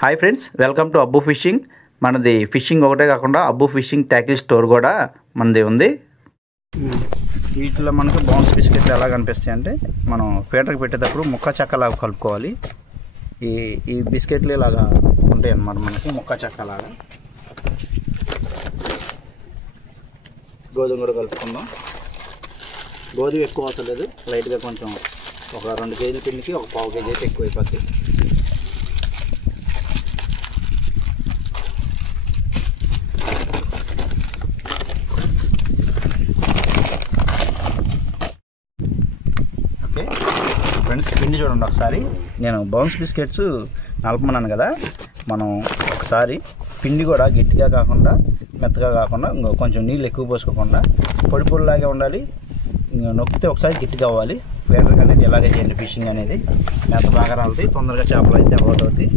Hi friends, welcome to Abbu fishing. మనది fishing ఒకటే కాకుండా అబ్బు ఫిషింగ్ ట్యాకిల్ స్టోర్ కూడా మనది ఉంది. వీటిలో మనకు బౌన్స్ బిస్కెట్లు ఎలా కనిపిస్తాయి అంటే, మనం ఫీడర్కి పెట్టేటప్పుడు ముక్క చెక్కలాగా కలుపుకోవాలి. ఈ బిస్కెట్లు ఇలాగా ఉంటాయి అన్నమాట. మనకి ముక్క చెక్కలాగా గోధుమ కూడా కలుపుకుందాం. గోధుమ ఎక్కువ అవసరం లేదు, లైట్గా కొంచెం ఒక 2 కేజీల పిండికి ఒక పావు కేజీ అయితే ఎక్కువ అయిపోతుంది. ఓకే ఫ్రెండ్స్, పిండి చూడండి ఒకసారి. నేను బౌన్స్ బిస్కెట్స్ నలపమన్నాను కదా, మనం ఒకసారి పిండి కూడా గట్టిగా కాకుండా మెత్తగా కాకుండా కొంచెం నీళ్ళు ఎక్కువ పోసుకోకుండా పొడి పొడిలాగే ఉండాలి. నొక్కితే ఒకసారి గట్టిగా అవ్వాలి. ఫీడర్ అనేది ఎలాగే చేయండి. ఫిషింగ్ అనేది మెత్త బాగా రాలుతాయి, తొందరగా చేపలు అయితే అలవాటు అవుతాయి.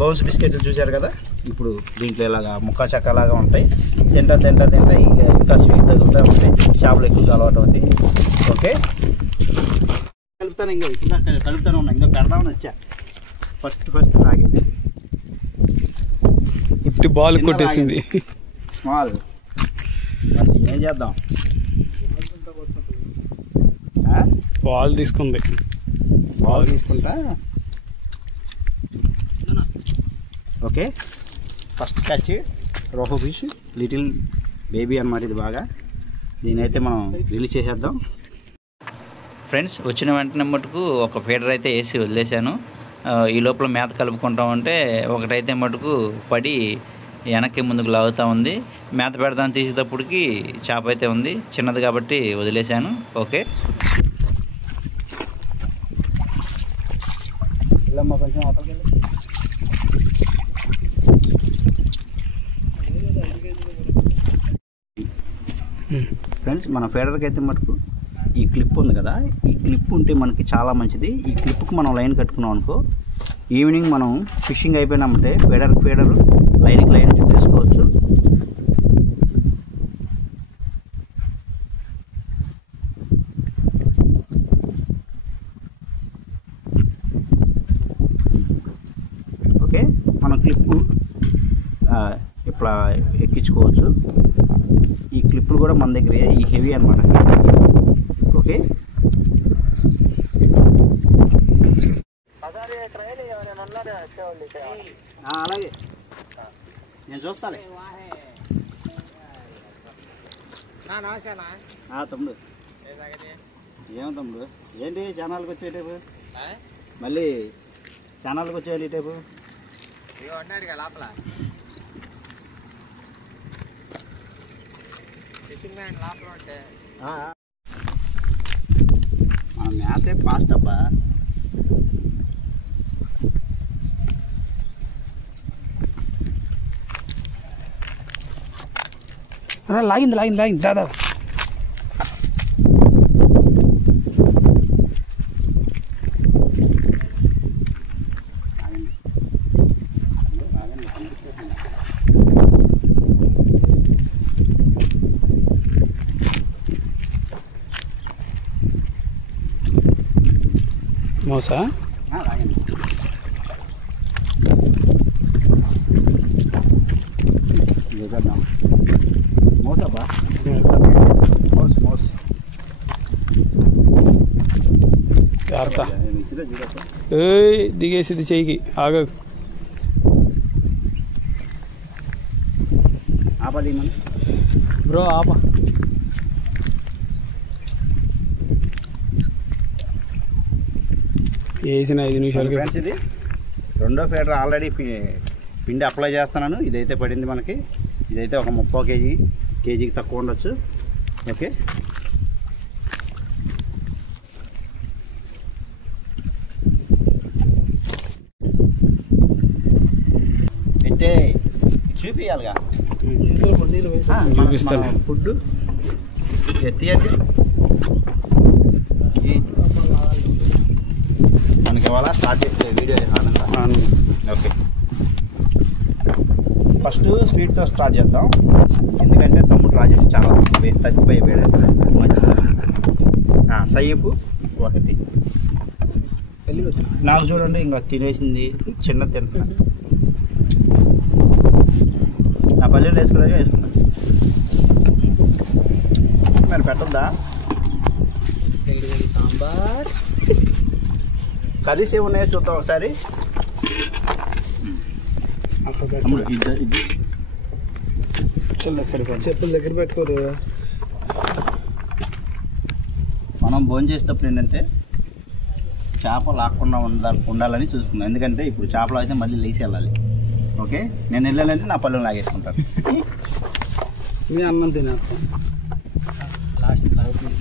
బౌన్స్ బిస్కెట్లు చూశారు కదా, ఇప్పుడు దీంట్లో ఇలాగా ముక్క చెక్కలాగా ఉంటాయి. తింటా ఇంకా స్వీట్ తగులుతూ ఉంటాయి, చేపలు ఎక్కువగా అలవాటు అవుతాయి. ఓకే, కలుపుతాను. ఇంకా కలుపుతాను ఉన్నా, ఇంకా పెడదామని వచ్చా. ఫస్ట్ తాగింది, ఇట్టి బాల్ కొట్టేసింది. స్మాల్ ఏం చేద్దాం, బాల్ తీసుకుంది. బాల్ తీసుకుంటా. ఓకే, ఫస్ట్ క్యాచ్ రోహో ఫిష్, లిటిల్ బేబీ అన్నమాట. ఇది బాగా, దీనైతే మనం రిలీజ్ చేసేద్దాం. ఫ్రెండ్స్, వచ్చిన వెంటనే మటుకు ఒక ఫీడర్ అయితే వేసి వదిలేశాను. ఈ లోపల మేత కలుపుకుంటామంటే ఒకటైతే మటుకు పడి వెనక్కి ముందుకు లాగుతూ ఉంది. మేత పెడదాం తీసేటప్పటికి చేప అయితే ఉంది, చిన్నది కాబట్టి వదిలేశాను. ఓకే, కొంచెం ఫ్రెండ్స్, మన ఫీడర్కి అయితే మటుకు ఈ క్లిప్ ఉంది కదా, ఈ క్లిప్ ఉంటే మనకి చాలా మంచిది. ఈ క్లిప్కి మనం లైన్ కట్టుకున్నాం అనుకో, ఈవినింగ్ మనం ఫిషింగ్ అయిపోయినామంటే ఫీడర్ లైన్కి లైన్ చుట్టేసుకోవచ్చు. ఓకే, మనం క్లిప్పు ఇట్లా ఎక్కించుకోవచ్చు. ఈ క్లిప్పులు కూడా మన దగ్గర ఈ హెవీ అనమాట. ఓకే, అలాగే నేను చూస్తాలే. తమ్ముడు, ఏమో తమ్ముడు, ఏంటి ఛానల్కి వచ్చే టైపు, మళ్ళీ ఛానల్కి వచ్చేయాలి ఈ టైపు. మన మ్యాథే ఫాస్ట్ అబ్బా. లాగింది దాదా. మోసా మోసబ్బా, మోస్ దిగేసింది చెయ్యికి. ఆగ ఆపది బ్రో, ఆప. వేసిన 5 నిమిషాలకి. ఫ్రెండ్స్, ఇది రెండో ఫీడర్ ఆల్రెడీ పిండి అప్లై చేస్తున్నాను. ఇదైతే పడింది మనకి. ఇదైతే ఒక 30 కేజీకి తక్కువ ఉండొచ్చు. ఓకే, అంటే చూపియాలిగా, చూపిస్తాను. ఫుడ్ ఎత్తియండి మనకి ఇవాళ స్టార్ట్ చేస్తే వీడియో ఆనంద. ఓకే, ఫస్ట్ స్పీడ్తో స్టార్ట్ చేద్దాం, ఎందుకంటే తమ్ముడు డ్రా చేసి చాలా తగ్గిపోయాడు. సయ్యపు ఒకటి నాకు చూడండి, ఇంకా తినేసింది చిన్న తింటున్నా. నా పల్లీలు వేసుకునేగా వేసుకున్నా. మరి పెట్టద్దా సాంబార్ కర్రీస్ ఏమున్నాయో చూద్దాం ఒకసారి. చెప్పుల దగ్గర పెట్టుకోరు. మనం భోజనం చేసేటప్పుడు ఏంటంటే చేప లాక్కుండా ఉండాలని చూసుకున్నాం. ఎందుకంటే ఇప్పుడు చేపలు అయితే మళ్ళీ లేచి వెళ్ళాలి. ఓకే, నేను వెళ్ళాలంటే నా పళ్ళు లాగేసుకుంటాను. మీ అన్నం తినేస్తాం లాస్ట్ తాగుతుంది.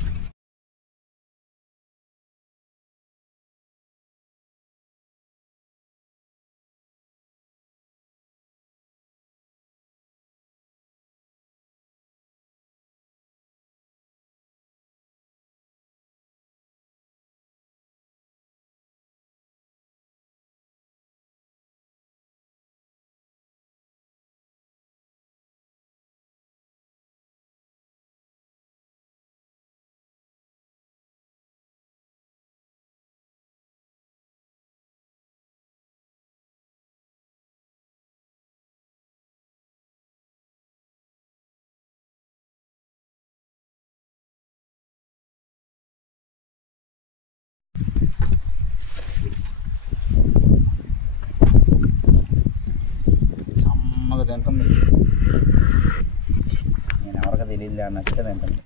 సమ్మగా తింటుంది. నేను ఎవరికి తెలియదు అన్నట్టు తింటుంది.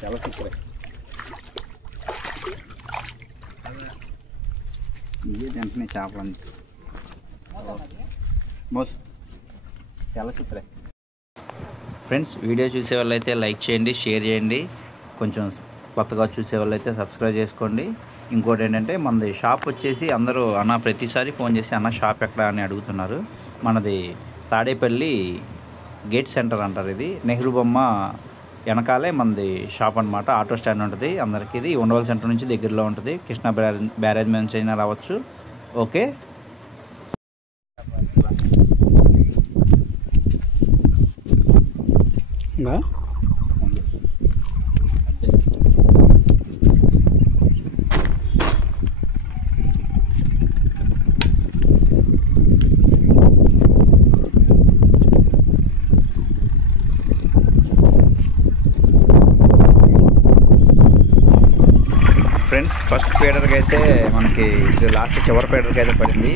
చాలా సూపర్. ఇవే తింటున్నా చేపలని మోస్ చాలా సూపర్. ఫ్రెండ్స్, వీడియో చూసే వాళ్ళైతే లైక్ చేయండి, షేర్ చేయండి. కొంచెం కొత్తగా చూసే వాళ్ళైతే సబ్స్క్రైబ్ చేసుకోండి. ఇంకోటి ఏంటంటే మనది షాప్ వచ్చేసి అందరూ అన్న ప్రతిసారి ఫోన్ చేసి అన్న షాప్ ఎక్కడ అని అడుగుతున్నారు. మనది తాడేపల్లి గేట్ సెంటర్ అంటారు. ఇది నెహ్రూ బొమ్మ వెనకాలే మనది షాప్ అనమాట. ఆటో స్టాండ్ ఉంటుంది అందరికీ. ఇది ఉండవల్ సెంటర్ నుంచి దగ్గరలో ఉంటుంది. కృష్ణా బ్యారేజ్ నుంచి అయినా రావచ్చు. ఓకే, ఫ్రెండ్స్, ఫస్ట్ ఫీడర్కి అయితే మనకి లాస్ట్ చివరి ఫీడర్కి అయితే పడింది.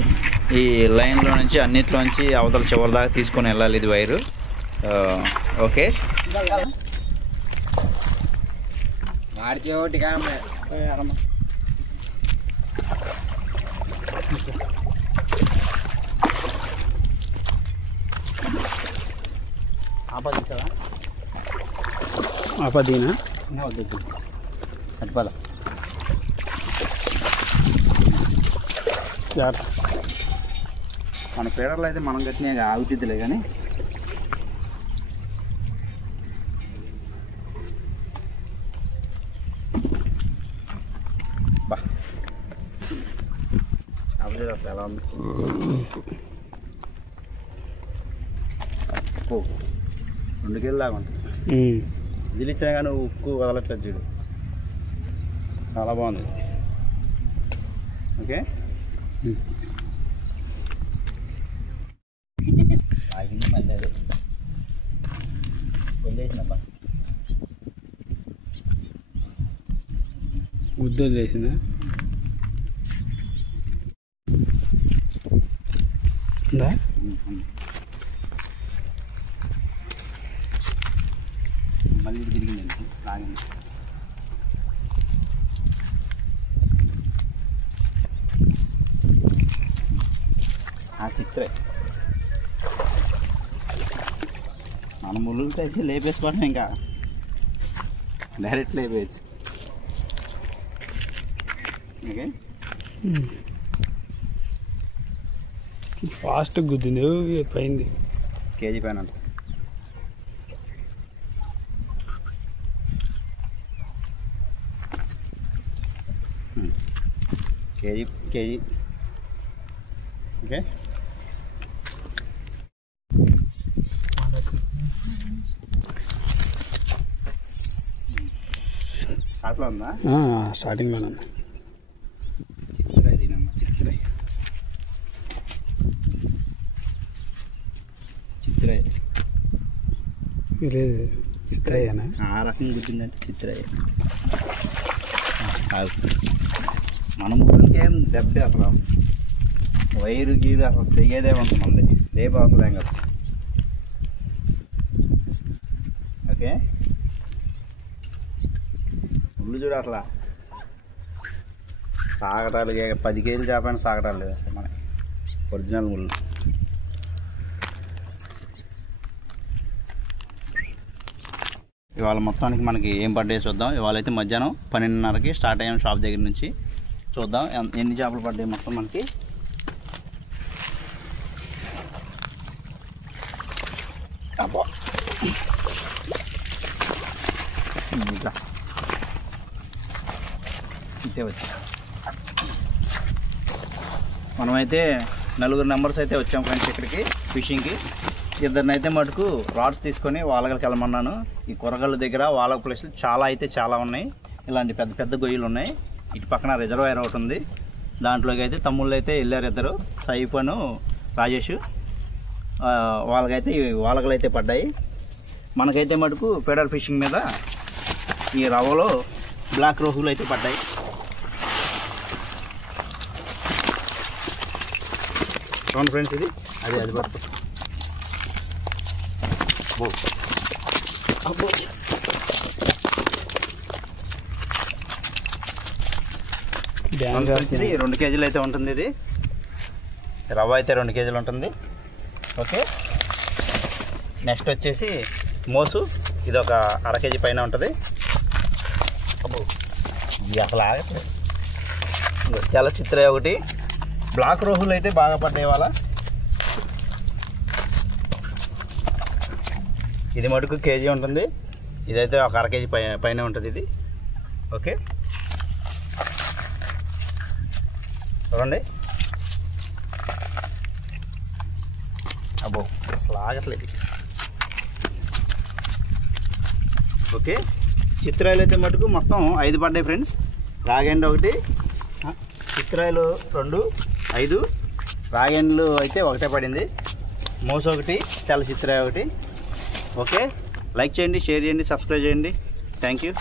ఈ లైన్లో నుంచి అన్నిట్లోంచి అవతల చివరి దాకా తీసుకొని వెళ్ళాలి ఇది వైరు. ఓకే, ఆపదీనా సరిపాల మన పీడర్లు అయితే మనం కట్టినా ఆగుతుందిలే. కానీ బా అప్పుడు అసలు ఎలా ఉంది. ఉప్పు 2 కేజీలు దాకా ఉంటుంది. ఇది ఇచ్చినా కానీ ఉప్పు వదలట్లేదు చూడు. చాలా బాగుంది. ఓకే, ఆగింది మళ్ళీ వదిలేసినబ్బా. ఉద్దలు వేసిందా మళ్ళీ తిరిగిందండి, ఆగింది. చిత్రే మన ముళ్ళుతో అయితే లేపేసుకోవడం ఇంకా డైరెక్ట్ లేపేయచ్చు. ఓకే ఫాస్ట్ గుద్దింది పోయింది. కేజీ పైన కేజీ ఓకే. స్టార్ట్లో ఉందా? స్టార్టింగ్లోనే ఉంది. చిత్రాయి తినమ్మా, చిత్రాయి లేదు చిత్రయ్యనా ఆ రకం గుర్తుందంటే చిత్రాయి. మన ముగ్గురికేం దెబ్బ అసలు వైరు గీరు అసలు తెగేదే ఉంటుంది, లేపు అవసరం కదా. ఓకే ముళ్ళు చూడు అసలు సాగటాలు 10 కేజీలు చేపైన సాగటాలు లేదు అసలు మన ఒరిజినల్ ముళ్ళు. ఇవాళ మొత్తానికి మనకి ఏం పడ్డాయి చూద్దాం. ఇవాళ అయితే మధ్యాహ్నం 12:30కి స్టార్ట్ అయ్యాం షాప్ దగ్గర నుంచి. చూద్దాం ఎన్ని చేపలు పడ్డాయి మొత్తం మనకి. అబ్బా ఇట్లా ఇటే వచ్చి మనమైతే 4 మెంబర్స్ అయితే వచ్చాం ఫ్రెండ్స్ ఇక్కడికి ఫిషింగ్కి. ఇద్దరినైతే మటుకు రాడ్స్ తీసుకొని వాళ్ళకి వెళ్ళమన్నాను. ఈ కూరగాయల దగ్గర వాళ్ళ ప్లేస్లు చాలా ఉన్నాయి. ఇలాంటి పెద్ద పెద్ద గొయ్యలు ఉన్నాయి. ఇటు పక్కన రిజర్వాయర్ ఒకటి ఉంది, దాంట్లోకి అయితే తమ్ముళ్ళు అయితే వెళ్ళారు ఇద్దరు, సైఫను రాజేష్. వాళ్ళకైతే పడ్డాయి. మనకైతే మటుకు పెడల్ ఫిషింగ్ మీద ఈ రవ్వలో బ్లాక్ రోహులు అయితే పడ్డాయి. చూడండి ఫ్రెండ్స్, ఇది అది పట్టు. ఇది 2 కేజీలు అయితే ఉంటుంది. ఇది రవ్వ అయితే 2 కేజీలు ఉంటుంది. ఓకే నెక్స్ట్ వచ్చేసి మోసు, ఇది ఒక 1/2 కేజీ పైన ఉంటుంది. ఇది అసలు ఆగట్లేదు. తెల్ల చిత్ర ఒకటి, బ్లాక్ రోహులు అయితే బాగా పడ్డాయి వాళ్ళ. ఇది మటుకు కేజీ ఉంటుంది, ఇదైతే ఒక 1/2 కేజీ పైన ఉంటుంది ఇది. ఓకే చూడండి, అబ్బో అసలు ఆగట్లేదు. ఓకే చిత్రాయిలు అయితే మటుకు మొత్తం 5 పడ్డాయి ఫ్రెండ్స్. రాగండి ఒకటి, చిత్రాయిలు 2, 5, రాగండ్లు అయితే 1 పడింది. మోస ఒకటి, తెల్ల చిత్రాయి ఒకటి. ఓకే లైక్ చేయండి, షేర్ చేయండి, సబ్స్క్రైబ్ చేయండి. Thank you.